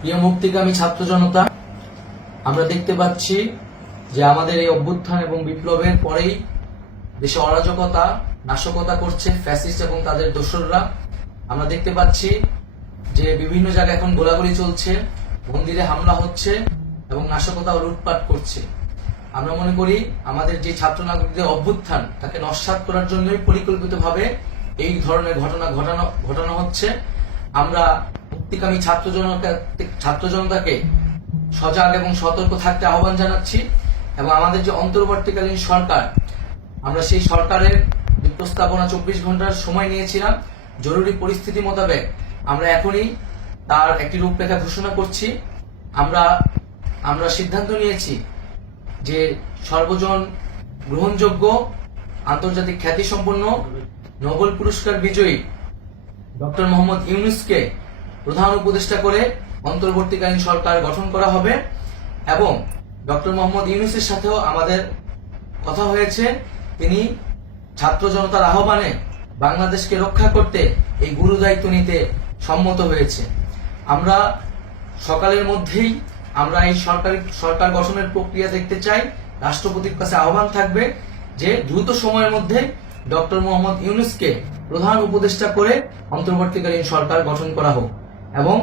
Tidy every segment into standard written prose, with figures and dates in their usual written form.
প্রিয় মুক্তিকামী ছাত্র জনতা, আমরা দেখতে পাচ্ছি যে আমাদের এই অভ্যুত্থান এবং বিপ্লবের পরেই দেশে অরাজকতা নাশকতা করছে ফ্যাসিস্ট এবং তাদের দোসররা। আমরা দেখতে পাচ্ছি যে বিভিন্ন জায়গায় এখন গোলাগুলি চলছে, মন্দিরে হামলা হচ্ছে এবং নাশকতা ও লুটপাট করছে। আমরা মনে করি আমাদের যে ছাত্র নাগরিকদের অভ্যুত্থান তাকে নস্যাৎ করার জন্যই পরিকল্পিতভাবে এই ধরনের ঘটনা ঘটানো হচ্ছে। আমরা মুক্তিকামী ছাত্র জনতাকে সজাগ এবং সতর্ক থাকতে আহ্বান জানাচ্ছি এবং আমাদের যে অন্তর্বর্তীকালীন সরকার, আমরা সেই সরকারের যে প্রস্তাবনা 24 ঘন্টার সময় নিয়েছিলাম, জরুরি পরিস্থিতি মোতাবেক আমরা এখনই তার একটি রূপরেখা ঘোষণা করছি। আমরা সিদ্ধান্ত নিয়েছি যে সর্বজন গ্রহণযোগ্য আন্তর্জাতিক খ্যাতিসম্পন্ন নোবেল পুরস্কার বিজয়ী ডক্টর মোহাম্মদ ইউনূসকে প্রধান উপদেষ্টা করে অন্তর্বর্তীকালীন সরকার গঠন করা হবে এবং ডক্টর মোহাম্মদ ইউনূসের সাথেও আমাদের কথা হয়েছে। তিনি ছাত্র জনতার আহ্বানে বাংলাদেশকে রক্ষা করতে এই গুরু দায়িত্ব নিতে সম্মত হয়েছে। আমরা সকালের মধ্যেই আমরা এই সরকার গঠনের প্রক্রিয়া দেখতে চাই। রাষ্ট্রপতির কাছে আহ্বান থাকবে যে দ্রুত সময়ের মধ্যে ডক্টর মোহাম্মদ ইউনূসকে প্রধান উপদেষ্টা করে অন্তর্বর্তীকালীন সরকার গঠন করা হোক এবং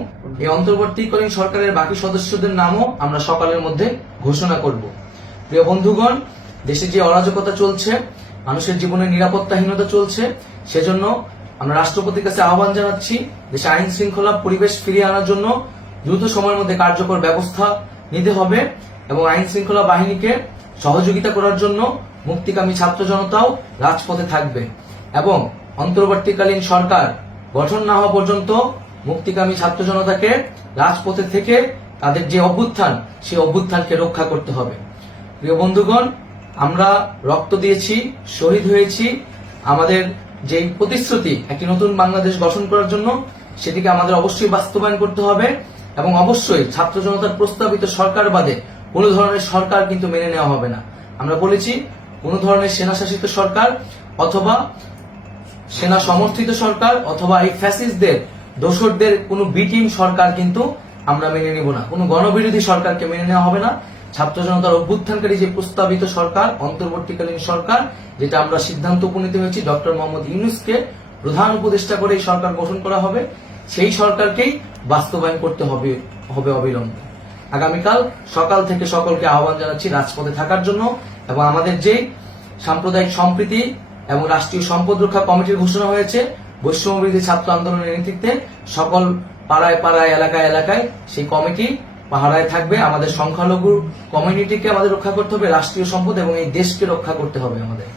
এই অন্তর্বর্তীকালীন সরকারের বাকি সদস্যদের নামও আমরা সকালের মধ্যে ঘোষণা করব। প্রিয় বন্ধুগণ, দেশে যে অরাজকতা চলছে, মানুষের জীবনের নিরাপত্তাহীনতা চলছে, সেজন্য আমরা রাষ্ট্রপতির কাছে আহ্বান জানাচ্ছি দেশে আইন শৃঙ্খলা পরিবেশ ফিরিয়ে আনার জন্য দ্রুত সময়ের মধ্যে কার্যকর ব্যবস্থা নিতে হবে এবং আইন শৃঙ্খলা বাহিনীকে সহযোগিতা করার জন্য মুক্তিকামী ছাত্র জনতাও রাজপথে থাকবে এবং অন্তর্বর্তীকালীন সরকার গঠন না হওয়া পর্যন্ত মুক্তিকামী ছাত্র জনতাকে রাজপথে থেকে তাদের যে অভ্যুত্থান, সেই অভ্যুত্থানকে রক্ষা করতে হবে। প্রিয় বন্ধুগণ, আমরা রক্ত দিয়েছি, শহীদ হয়েছি। আমাদের যে প্রতিশ্রুতি একটি নতুন বাংলাদেশ গঠন করার জন্য, সেটিকে আমাদের অবশ্যই বাস্তবায়ন করতে হবে এবং অবশ্যই ছাত্র জনতার প্রস্তাবিত সরকার বাদে কোনো ধরনের সরকার কিন্তু মেনে নেওয়া হবে না। আমরা বলেছি কোনো ধরনের সেনা শাসিত সরকার অথবা সেনা সমর্থিত সরকার অথবা এই ফ্যাসিস্টদের দোসরদের কোনো বিটিম সরকার কিন্তু আমরা মেনে নেব না। কোনো গণবিরোধী সরকারকে মেনে নেওয়া হবে না। ছাত্র জনতার অভ্যুত্থানকারী যে প্রস্তাবিত সরকার, অন্তর্বর্তীকালীন সরকার, যেটা আমরা সিদ্ধান্ত উপনীত হয়েছি ডক্টর মোহাম্মদ ইউনূসকে প্রধান উপদেষ্টা করে এই সরকার গঠন করা হবে, সেই সরকারকেই বাস্তবায়ন করতে হবে অবিলম্বে। আগামীকাল সকাল থেকে সকলকে আহ্বান জানাচ্ছি রাজপথে থাকার জন্য এবং আমাদের যে সাম্প্রদায়িক সম্প্রীতি এবং রাষ্ট্রীয় সম্পদ রক্ষা কমিটির ঘোষণা হয়েছে বৈষম্যবিরোধী ছাত্র আন্দোলনের নেতৃত্বে, সকল পাড়ায় পাড়ায় এলাকায় এলাকায় সেই কমিটি পাহারায় থাকবে। আমাদের সংখ্যালঘু কমিউনিটিকে আমাদের রক্ষা করতে হবে, রাষ্ট্রীয় সম্পদ এবং এই দেশকে রক্ষা করতে হবে আমাদের।